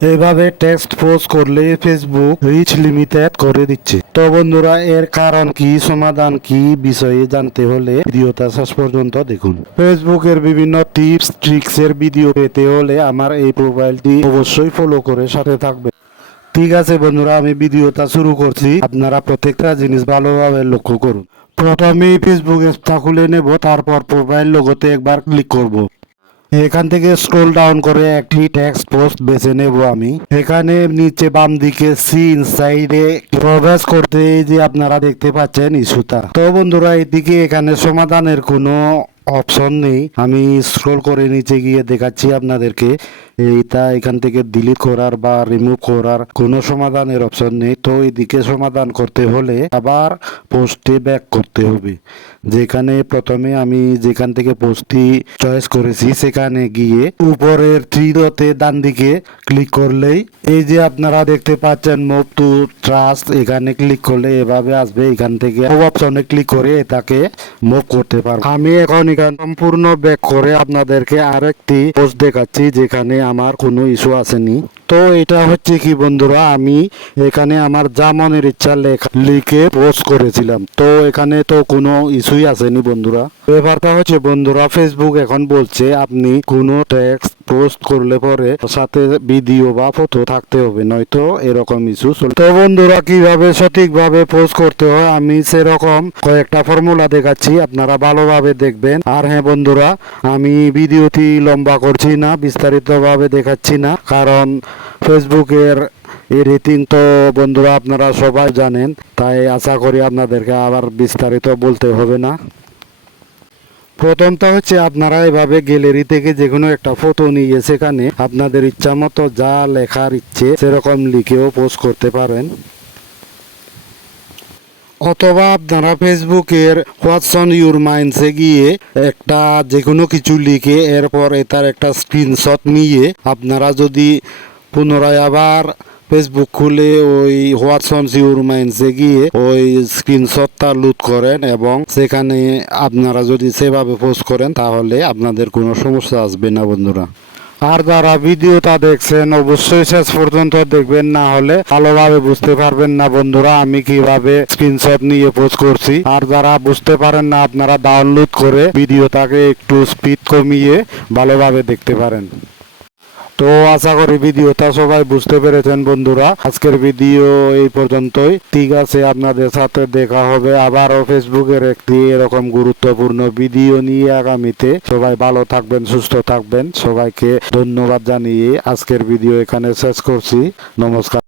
এভাবে text post করলে Facebook rich limited করে দিচ্ছে। তো বন্ধুরা, এর কারণ কি, সমাধান কি, বিষয়ে জানতে হলে ভিডিওটা শেষ পর্যন্ত দেখুন। ফেসবুকের বিভিন্ন টিপস ট্রিক্স এর ভিডিও পেতে হলে আমার এই প্রোফাইলটি অবশ্যই ফলো করে সাথে থাকবে। ঠিক আছে বন্ধুরা, আমি ভিডিওটা শুরু করছি। আপনারা প্রত্যেকটা জিনিস ভালোভাবে লক্ষ্য করুন। প্রথমে ফেসবুক অ্যাপটা খুলে নেব, তারপর প্রোফাইল লোগোতে একবার ক্লিক করব। এখান থেকে স্ক্রল ডাউন করে একটি টেক্সট পোস্ট বেছে নেব আমি। এখানে নিচে বাম দিকে সি ইনসাইডে প্রবেশ করতে এই যে আপনারা দেখতে পাচ্ছেন ইস্যুটা। তো বন্ধুরা, এদিকে এখানে সমাধানের কোনো অপশন নেই। আমি স্ক্রল করে নিচে গিয়ে দেখাচ্ছি আপনাদেরকে। এইটা এখান থেকে ডিলিট করার বা রিমুভ করার কোনো সমাধানের অপশন নেই। তো এদিকে সমাধান করতে হলে আবার পোস্টে ব্যাক করতে হবে। যেখানে প্রথমে আমি যেখান থেকে পোস্টটি চয়েস করেছি সেখানে গিয়ে উপরের থ্রি ডটে ডান দিকে ক্লিক করলেই এই যে আপনারা দেখতে পাচ্ছেন মুভ টু ট্রাস্ট, এখানে ক্লিক করলে এভাবে আসবে। এখান থেকে অপশনে ক্লিক করে এটাকে মুভ করতে পারবো। আমি এখন এখানে সম্পূর্ণ ব্যাক করে আপনাদেরকে আরেকটি পোস্ট দেখাচ্ছি যেখানে আমার কোনো ইস্যু আসেনি। তো এটা হচ্ছে কি বন্ধুরা, আমি এখানে আমার যা মনের ইচ্ছা লিখে পোস্ট করেছিলাম। তো এখানে তো কোনো ইস্যুই আসেনি বন্ধুরা। ব্যাপারটা হচ্ছে বন্ধুরা, ফেসবুক এখন বলছে আপনি কোনো টেক্সট পোস্ট করলে পরে সাথে ভিডিও বা ফটো থাকতে হবে, নয়তো এরকম ইস্যু চলবে। তো বন্ধুরা, কিভাবে সঠিকভাবে পোস্ট করতে হয় আমি সেরকম কয়েকটা ফর্মুলা দেখাচ্ছি, আপনারা ভালোভাবে দেখবেন। আর হ্যাঁ বন্ধুরা, আমি ভিডিওটি লম্বা করছি না, বিস্তারিতভাবে দেখাচ্ছি না, কারণ ফেসবুকের এই রেটিং তো বন্ধুরা আপনারা সবাই জানেন। তাই আশা করি আপনাদেরকে আবার বিস্তারিত বলতে হবে না। প্রথমটা হচ্ছে আপনারা এভাবে গ্যালারি থেকে যে কোনো একটা ফটো নিয়ে সেখানে আপনাদের ইচ্ছা মতো যা লেখার ইচ্ছে সেরকম লিখেও পোস্ট করতে পারেন। অথবা আপনারা ফেসবুকের হোয়াটস অন ইউর মাইন্ডসে গিয়ে একটা যে কোনো কিছু লিখে এরপর এটার একটা স্ক্রিনশট নিয়ে আপনারা যদি পুনরায় আবার ফেসবুক খুলে ওই হোয়াটস অন ইউর মাইন্ডসে গিয়ে ওই স্ক্রিনশটটা লোড করেন এবং সেখানে আপনারা যদি সেভাবে পোস্ট করেন তাহলে আপনাদের কোনো সমস্যা আসবে না বন্ধুরা। আর যারা ভিডিওটা দেখছেন অবশ্যই শেষ পর্যন্ত দেখবেন, না হলে ভালোভাবে বুঝতে পারবেন না বন্ধুরা আমি কিভাবে স্ক্রিনশট নিয়ে পোস্ট করছি। আর যারা বুঝতে পারেন না আপনারা ডাউনলোড করে ভিডিওটাকে একটু স্পিড কমিয়ে ভালোভাবে দেখতে পারেন। তো আশা করি ভিডিওটা সবাই বুঝতে পেরেছেন বন্ধুরা। আজকের ভিডিও এই পর্যন্তই। ঠিক আছে, আপনাদের সাথে দেখা হবে আবারও ফেসবুকের একটি এরকম গুরুত্বপূর্ণ ভিডিও নিয়ে আগামীতে। সবাই ভালো থাকবেন, সুস্থ থাকবেন। সবাইকে ধন্যবাদ জানিয়ে আজকের ভিডিও এখানে শেষ করছি। নমস্কার।